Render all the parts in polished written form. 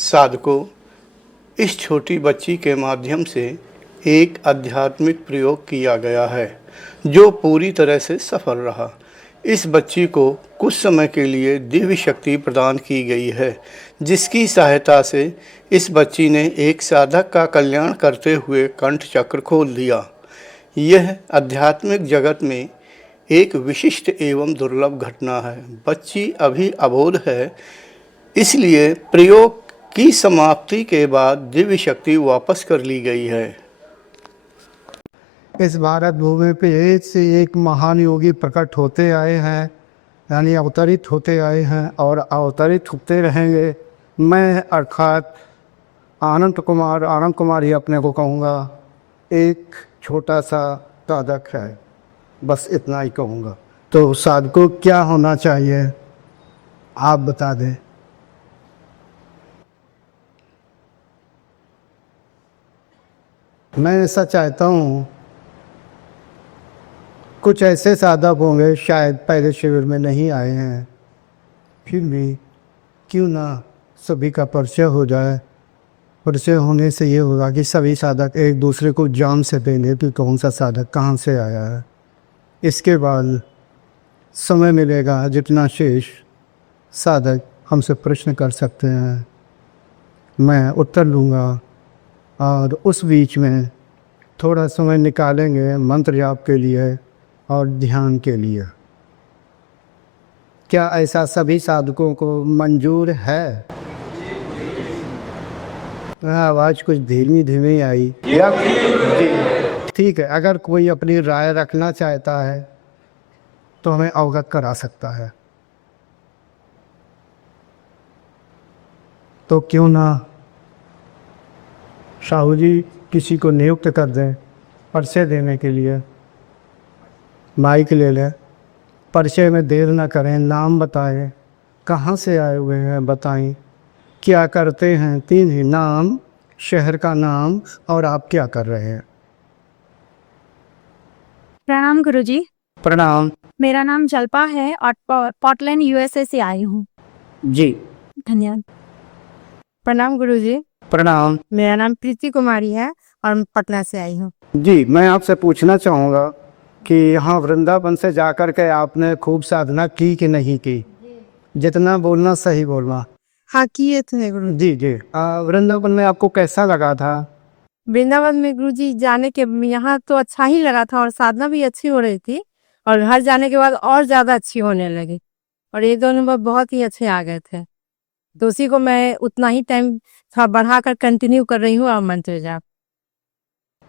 साधकों, इस छोटी बच्ची के माध्यम से एक आध्यात्मिक प्रयोग किया गया है जो पूरी तरह से सफल रहा। इस बच्ची को कुछ समय के लिए दिव्य शक्ति प्रदान की गई है, जिसकी सहायता से इस बच्ची ने एक साधक का कल्याण करते हुए कंठ चक्र खोल दिया। यह आध्यात्मिक जगत में एक विशिष्ट एवं दुर्लभ घटना है। बच्ची अभी अबोध है, इसलिए प्रयोग की समाप्ति के बाद दिव्य शक्ति वापस कर ली गई है। इस भारत भूमि पे एक से एक महान योगी प्रकट होते आए हैं, यानी अवतरित होते आए हैं और अवतरित होते रहेंगे। मैं अर्थात आनंद कुमार ही अपने को कहूँगा, एक छोटा सा साधक है, बस इतना ही कहूँगा। तो साधकों क्या होना चाहिए आप बता दें। मैं ऐसा चाहता हूँ, कुछ ऐसे साधक होंगे शायद पहले शिविर में नहीं आए हैं, फिर भी क्यों ना सभी का परिचय हो जाए। परिचय होने से ये होगा कि सभी साधक एक दूसरे को जान से देंगे कि कौन सा साधक कहाँ से आया है। इसके बाद समय मिलेगा जितना शेष साधक हमसे प्रश्न कर सकते हैं, मैं उत्तर लूँगा और उस बीच में थोड़ा समय निकालेंगे मंत्र जाप के लिए और ध्यान के लिए। क्या ऐसा सभी साधकों को मंजूर है? आवाज़ कुछ धीमी धीमी आई या ठीक है। अगर कोई अपनी राय रखना चाहता है तो हमें अवगत करा सकता है, तो क्यों ना साहू जी किसी को नियुक्त कर दें परिचय देने के लिए। माइक ले लें, परिचय में देर ना करें, नाम बताएं, कहाँ से आए हुए हैं बताएं, क्या करते हैं, 3 ही नाम, शहर का नाम और आप क्या कर रहे हैं। प्रणाम गुरुजी। प्रणाम। मेरा नाम जल्पा है और पोर्टलैंड यूएसए से आई हूँ। जी धन्यवाद। प्रणाम गुरुजी। प्रणाम। मेरा नाम प्रीति कुमारी है और मैं पटना से आई हूँ। जी, मैं आपसे पूछना चाहूँगा कि यहाँ वृंदावन से जाकर के आपने खूब साधना की कि नहीं की? जितना बोलना सही बोलना। हाँ, किए थे गुरु जी जी। वृंदावन में आपको कैसा लगा था? वृंदावन में गुरुजी जाने के यहाँ तो अच्छा ही लगा था और साधना भी अच्छी हो रही थी और घर जाने के बाद और ज़्यादा अच्छी होने लगी और ये दोनों अनुभव बहुत ही अच्छे आ गए थे। तो उसी को मैं उतना ही टाइम थोड़ा बढ़ा कर कंटिन्यू कर रही हूँ और मंत्र जाप।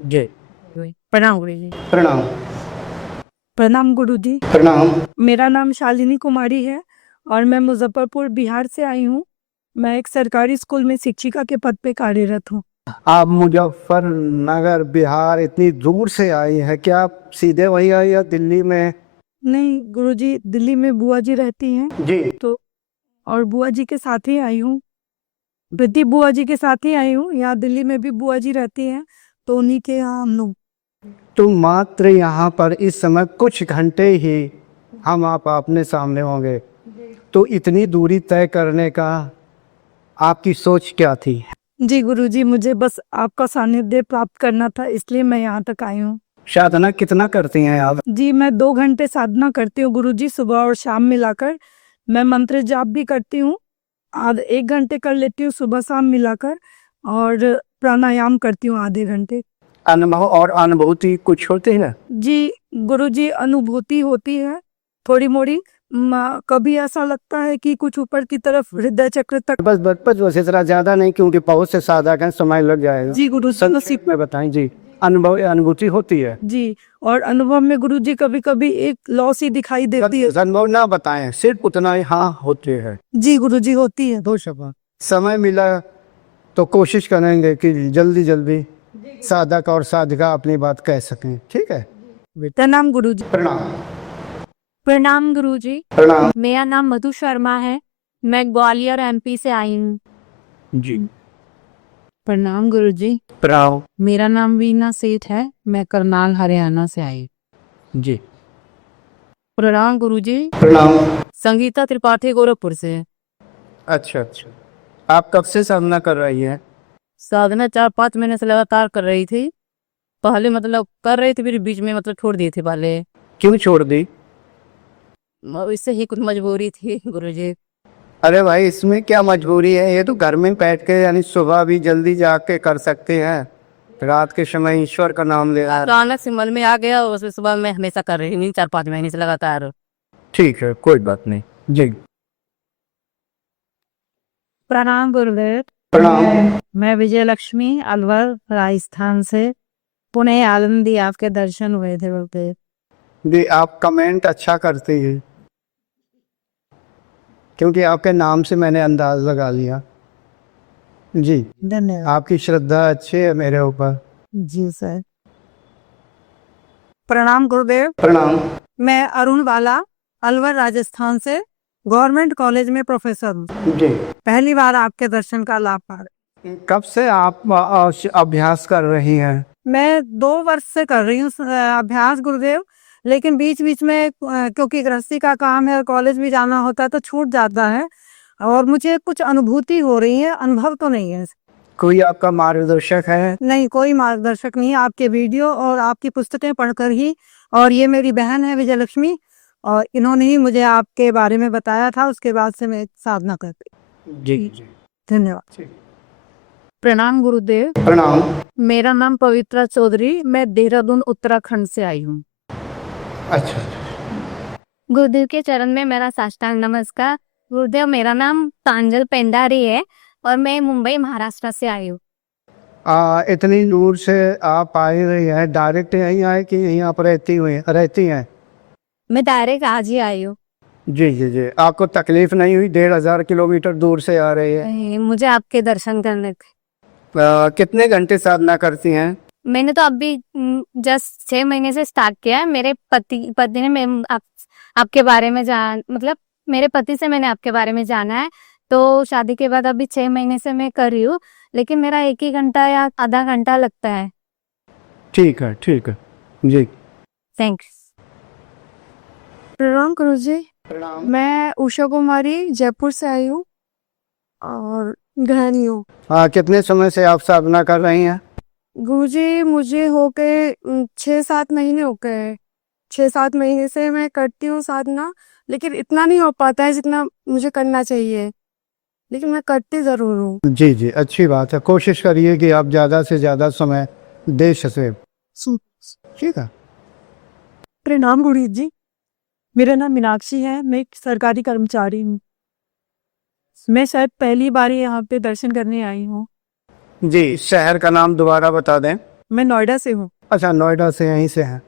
जी। प्रणाम गुरुजी। प्रणाम। प्रणाम गुरुजी। प्रणाम। मेरा नाम शालिनी कुमारी है और मैं मुजफ्फरपुर बिहार से आई हूँ। मैं एक सरकारी स्कूल में शिक्षिका के पद पे कार्यरत हूँ। आप मुजफ्फरनगर बिहार इतनी दूर से आई हैं, क्या आप सीधे वहीं आई या दिल्ली में? नहीं गुरुजी, दिल्ली में बुआ जी रहती हैं जी। तो और बुआ जी के साथ ही आई हूँ, प्रति बुआ जी के साथ ही आई हूँ। यहाँ दिल्ली में भी बुआ जी रहती हैं तो उन्हीं के यहाँ हम लोग। तो मात्र यहाँ पर इस समय कुछ घंटे ही हम आप अपने सामने होंगे, तो इतनी दूरी तय करने का आपकी सोच क्या थी? जी गुरुजी, मुझे बस आपका सानिध्य प्राप्त करना था, इसलिए मैं यहाँ तक आई हूँ। साधना कितना करती हैं आप? जी, मैं 2 घंटे साधना करती हूँ गुरुजी, सुबह और शाम मिलाकर। मैं मंत्र जाप भी करती हूँ, 1 घंटे कर लेती हूँ सुबह शाम मिलाकर, और प्राणायाम करती हूँ आधे घंटे। अनुभव और अनुभूति कुछ होते हैं? जी गुरुजी, अनुभूति होती है थोड़ी मोड़ी। कभी ऐसा लगता है कि कुछ ऊपर की तरफ हृदय चक्र तक। बस इतना ज्यादा नहीं, क्योंकि बहुत से साधक हैं, समय लग जाएगा। जी गुरु, संक्षिप्त में बताएं। जी, अनुभूति होती है। जी, और अनुभव में गुरुजी कभी कभी एक लौ सी दिखाई देती है। अनुभव ना बताएं, सिर्फ उतना ही हाँ होते हैं। जी गुरुजी, होती है। 2 शब्द। समय मिला तो कोशिश करेंगे कि जल्दी जल्दी साधक और साधिका अपनी बात कह सकें, ठीक है? प्रणाम गुरुजी। प्रणाम। प्रणाम गुरुजी। प्रणाम। मेरा नाम मधु शर्मा है, मैं ग्वालियर एमपी से आई हूँ। जी। प्रणाम गुरुजी। प्रणाम। मेरा नाम वीना सेठ है, मैं करनाल हरियाणा से आई। जी। प्रणाम गुरुजी। प्रणाम। संगीता त्रिपाठी गोरखपुर से। अच्छा अच्छा, आप कब से साधना कर रही हैं? साधना 4-5 महीने से लगातार कर रही थी। पहले मतलब कर रही थी, फिर बीच में मतलब छोड़ दिए थे पहले। क्यों छोड़ दी? इससे ही कुछ मजबूरी थी गुरुजी। अरे भाई, इसमें क्या मजबूरी है? ये तो घर में बैठ के, यानी सुबह भी जल्दी जाके कर सकते हैं, रात के समय ईश्वर का नाम ले। अचानक से मन में आ गया, उसमें सुबह मैं हमेशा कर रही हूँ 4-5 महीने से लगातार। ठीक है, कोई बात नहीं। जी। प्रणाम गुरुदेव। प्रणाम। मैं विजय लक्ष्मी अलवर राजस्थान से। पुणे आनंदी आपके दर्शन हुए थे गुरुदेव। जी, आप कमेंट अच्छा करते हैं, क्योंकि आपके नाम से मैंने अंदाज लगा लिया। जी। धन्यवाद। आपकी श्रद्धा अच्छी है मेरे ऊपर। जी सर। प्रणाम गुरुदेव। प्रणाम। मैं अरुण बाला अलवर राजस्थान से गवर्नमेंट कॉलेज में प्रोफेसर हूँ। जी। पहली बार आपके दर्शन का लाभ पा रही। कब से आप अभ्यास कर रही हैं? मैं 2 वर्ष से कर रही हूँ अभ्यास गुरुदेव। लेकिन बीच बीच में क्योंकि गृहस्थी का काम है और कॉलेज भी जाना होता है तो छूट जाता है। और मुझे कुछ अनुभूति हो रही है, अनुभव तो नहीं है। कोई आपका मार्गदर्शक है? नहीं, कोई मार्गदर्शक नहीं। आपके वीडियो और आपकी पुस्तकें पढ़कर ही, और ये मेरी बहन है विजय लक्ष्मी, और इन्होंने ही मुझे आपके बारे में बताया था, उसके बाद से मैं साधना करती। जी जी। धन्यवाद। प्रणाम गुरुदेव। प्रणाम। मेरा नाम पवित्रा चौधरी, मैं देहरादून उत्तराखंड से आई हूँ। अच्छा। गुरुदेव के चरण में मेरा साष्टांग नमस्कार। गुरुदेव, मेरा नाम तांजल पेंडारी है और मैं मुंबई महाराष्ट्र से आई हूँ। इतनी दूर से आप आई रही हैं, डायरेक्ट यहीं आए कि यहीं आप रहती हैं? मैं डायरेक्ट आज ही आई हूँ। जी जी जी। आपको तकलीफ नहीं हुई? 1500 किलोमीटर दूर से आ रही है। मुझे आपके दर्शन करने थे। कितने घंटे साधना करती हैं? मैंने तो अभी जस्ट 6 महीने से स्टार्ट किया है। मेरे पति ने आपके बारे में मतलब मेरे पति से मैंने आपके बारे में जाना है। तो शादी के बाद अभी 6 महीने से मैं कर रही हूँ, लेकिन मेरा 1 ही घंटा या आधा घंटा लगता है। ठीक है ठीक है जी। थैंक्स। प्रणाम गुरुजी। प्रणाम। मैं उषा कुमारी जयपुर से आई हूँ और गृहिणी हूँ। हाँ, कितने समय से आप साधना कर रही हैं? गुरुजी, मुझे हो गए 6-7 महीने हो गए। 6-7 महीने से मैं करती हूँ साधना, लेकिन इतना नहीं हो पाता है जितना मुझे करना चाहिए, लेकिन मैं करती जरूर हूँ। जी जी, अच्छी बात है। कोशिश करिए कि आप ज़्यादा से ज़्यादा समय दे सकें। ठीक है। प्रणाम गुरु जी। मेरा नाम मीनाक्षी है, मैं एक सरकारी कर्मचारी हूँ। मैं शायद पहली बार ही यहाँ पे दर्शन करने आई हूँ। जी, शहर का नाम दोबारा बता दें। मैं नोएडा से हूँ। अच्छा, नोएडा से, यहीं से हैं।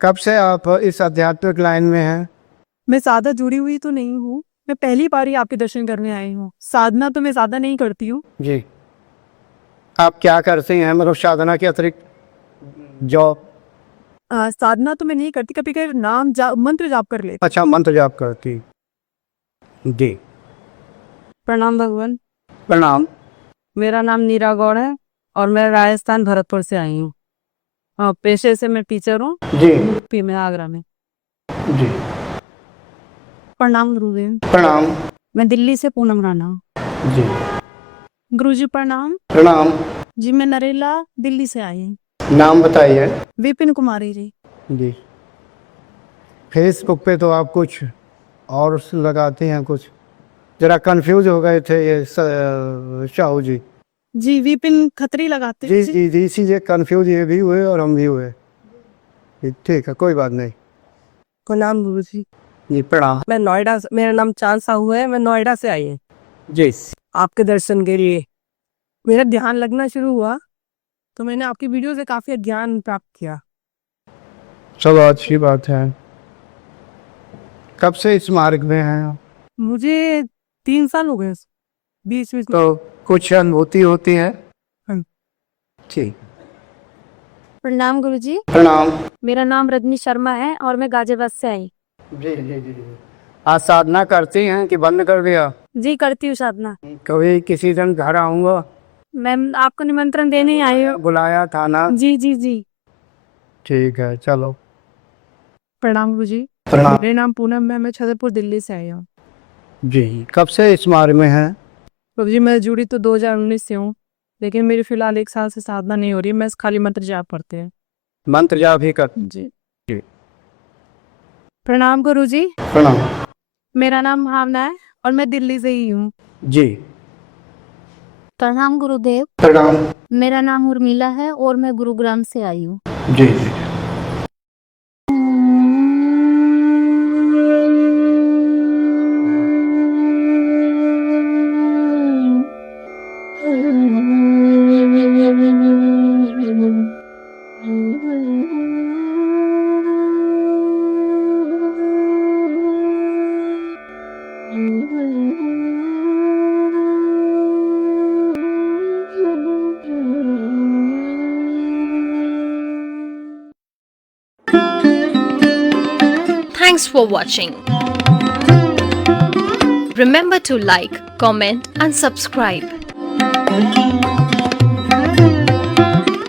कब से आप इस आध्यात्मिक लाइन में हैं? मैं ज़्यादा जुड़ी हुई तो नहीं हूँ, मैं पहली बार ही आपके दर्शन करने आई हूँ। साधना तो मैं ज़्यादा नहीं करती हूँ। जी। आप क्या करते हैं, मतलब साधना के अतिरिक्त? जॉब? साधना तो मैं नहीं करती, कभी कभी मंत्र जाप कर लेती। अच्छा, मंत्र जाप करती। जी। प्रणाम भगवान। प्रणाम। मेरा नाम नीरा गौड़ है और मैं राजस्थान भरतपुर से आई हूँ। पेशे से मैं टीचर हूँ, जी। यूपी में, आगरा में। जी। प्रणाम गुरुदेव। प्रणाम। मैं दिल्ली से पूनम राणा हूँ। जी। गुरुजी प्रणाम। प्रणाम। जी, मैं नरेला दिल्ली से आई हूँ। नाम बताइए। विपिन कुमारी जी। जी। फेसबुक पे तो आप कुछ और लगाते हैं, कुछ जरा कंफ्यूज हो गए थे ये शाहू जी। जी, विपिन खत्री लगाते जी जी जी, इसीलिए कंफ्यूज ये भी हुए और हम भी हुए। ठीक है, कोई बात नहीं। प्रणाम गुरुजी। जी। प्रणाम। मैं नोएडा, मेरा नाम चांद साहू है, मैं नोएडा से आई हूँ जी। आपके दर्शन के लिए। मेरा ध्यान लगना शुरू हुआ तो मैंने आपकी वीडियो से काफी ज्ञान प्राप्त किया। चलो, अच्छी बात है। कब से इस मार्ग में हैं आप? मुझे 3 साल हो गए, बीच बीच में। तो कुछ अनुभूति होती है? हाँ। ठीक। प्रणाम गुरुजी। प्रणाम। मेरा नाम रजनी शर्मा है और मैं गाजियाबाद से आई। जी जी जी। आज साधना करती हैं कि बंद कर दिया? जी करती हूँ साधना। कभी किसी दिन घर आऊँगा, मैम आपको निमंत्रण देने ही आई हूँ। बुलाया था ना। जी जी जी। ठीक है, चलो। प्रणाम गुरु जी। प्रणाम। मेरा नाम पूनम है, मैं छतरपुर दिल्ली से आई हूँ। जी, कब से इस मार्ग में है? गुरु जी मैं जुड़ी तो 2019 से हूँ, लेकिन मेरी फिलहाल 1 साल से साधना नहीं हो रही है। मैं खाली मंत्र जाप पढ़ते हैं। मंत्र जाप ही कर। जी। जी। प्रणाम गुरु जी। प्रणाम। मेरा नाम भावना है और मैं दिल्ली से ही हूँ। जी। प्रणाम गुरुदेव। प्रणाम। मेरा नाम उर्मिला है और मैं गुरुग्राम से आई हूँ। जी जी। Thanks for watching. Remember to like, comment and subscribe.